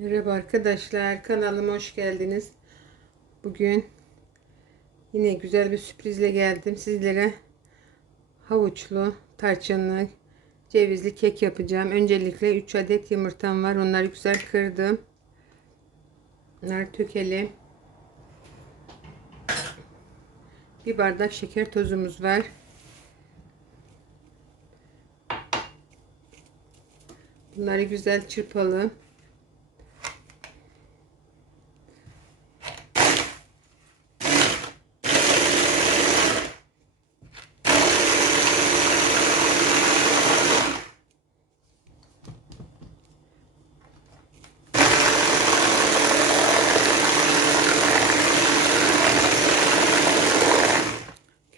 Merhaba arkadaşlar kanalıma hoş geldiniz. Bugün yine güzel bir sürprizle geldim sizlere. Havuçlu, tarçınlı, cevizli kek yapacağım. Öncelikle 3 adet yumurtam var. Onları güzel kırdım. Bunları tökelim. Bir bardak şeker tozumuz var. Bunları güzel çırpalım.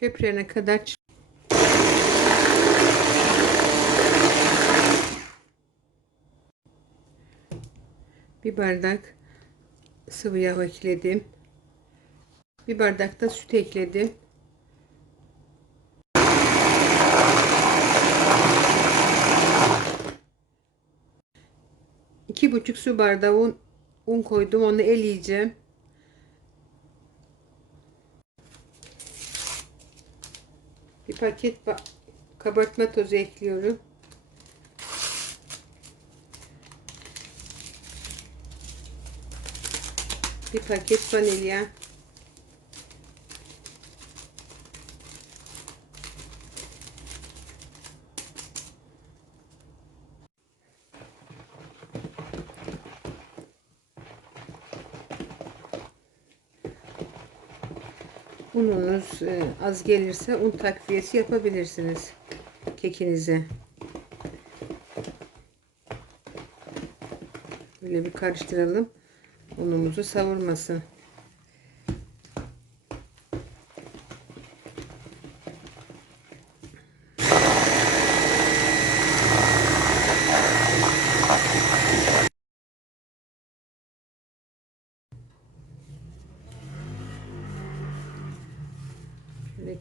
Köpürene kadar bir bardak sıvı yağ ekledim. Bir bardak da süt ekledim. İki buçuk su bardağı un, un koydum. Onu eleyeceğim. Bir paket ba- kabartma tozu ekliyorum. Bir paket vanilya. Ununuz e, az gelirse un takviyesi yapabilirsiniz kekinize. Böyle bir karıştıralım. Unumuzu savurmasın.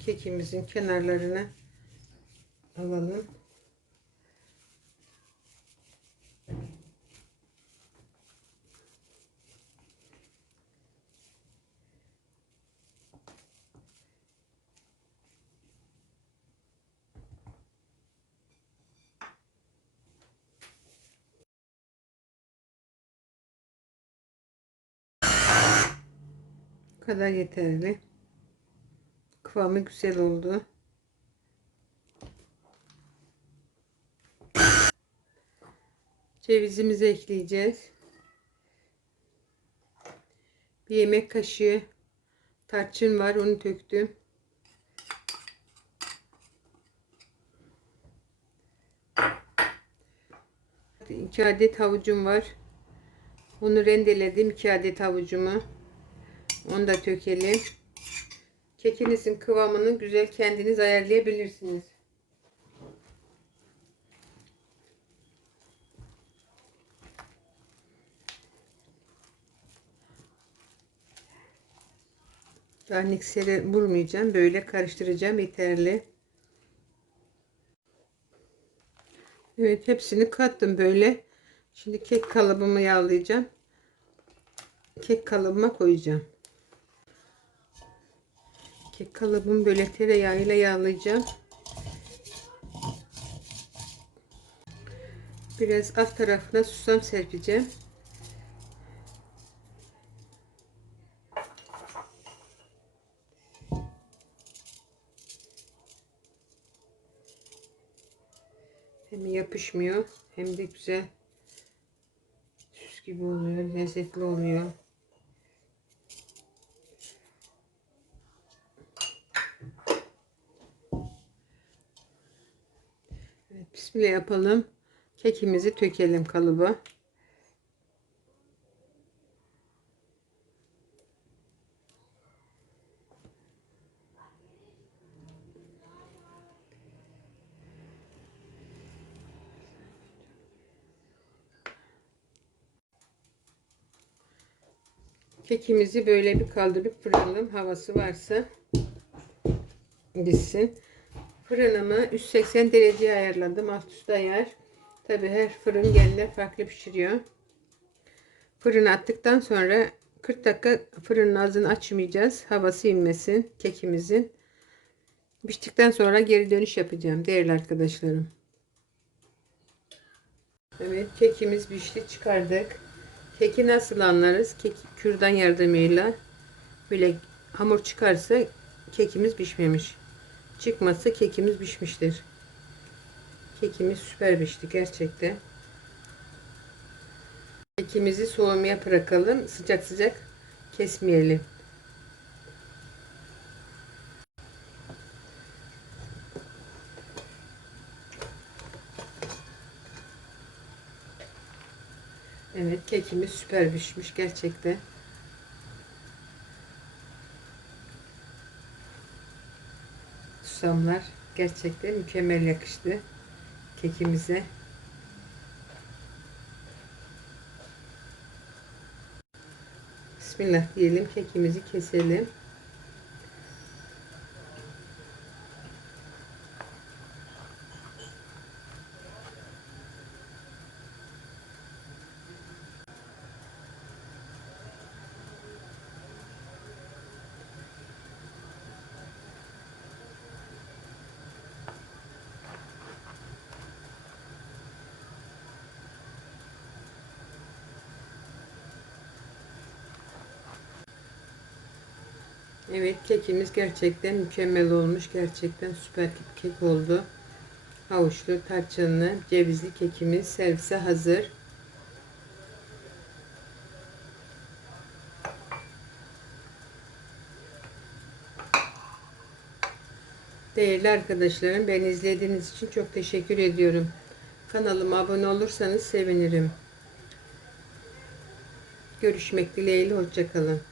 Kekimizin kenarlarına alalım. Kadar yeterli. Kıvamı güzel oldu. Cevizimizi ekleyeceğiz. Bir yemek kaşığı tarçın var. Onu döktüm. İki adet havucum var. Onu rendeledim. iki adet havucumu. Onu da dökelim. Kekinizin kıvamını güzel kendiniz ayarlayabilirsiniz. Daha miksere vurmayacağım. Böyle karıştıracağım. Yeterli. Evet hepsini kattım böyle. Şimdi kek kalıbımı yağlayacağım. Kek kalıbıma koyacağım. Kek kalıbımı böyle tereyağıyla yağlayacağım. Biraz alt tarafına susam serpeceğim. Hem yapışmıyor hem de güzel süs gibi oluyor, lezzetli oluyor. Evet, bismillah yapalım. Kekimizi tökelim kalıba. Kekimizi böyle bir kaldırıp fırınalım. Havası varsa gitsin. Fırınımı 180 dereceye ayarladım. Alt üst ayar. Tabi her fırın geline farklı pişiriyor. Fırına attıktan sonra 40 dakika fırının ağzını açmayacağız. Havası inmesin kekimizin. Piştikten sonra geri dönüş yapacağım değerli arkadaşlarım. Evet kekimiz pişti çıkardık. Keki nasıl anlarız? Kek kürdan yardımıyla böyle hamur çıkarsa kekimiz pişmemiş. Çıkmazsa kekimiz pişmiştir. Kekimiz süper pişti gerçekten. Kekimizi soğumaya bırakalım. Sıcak sıcak kesmeyelim. Evet kekimiz süper pişmiş gerçekten. Susamlar gerçekten mükemmel yakıştı kekimize. Bismillah diyelim kekimizi keselim. Evet kekimiz gerçekten mükemmel olmuş. Gerçekten süper bir kek oldu. Havuçlu, tarçınlı, cevizli kekimiz servise hazır. Değerli arkadaşlarım beni izlediğiniz için çok teşekkür ediyorum. Kanalıma abone olursanız sevinirim. Görüşmek dileğiyle hoşçakalın.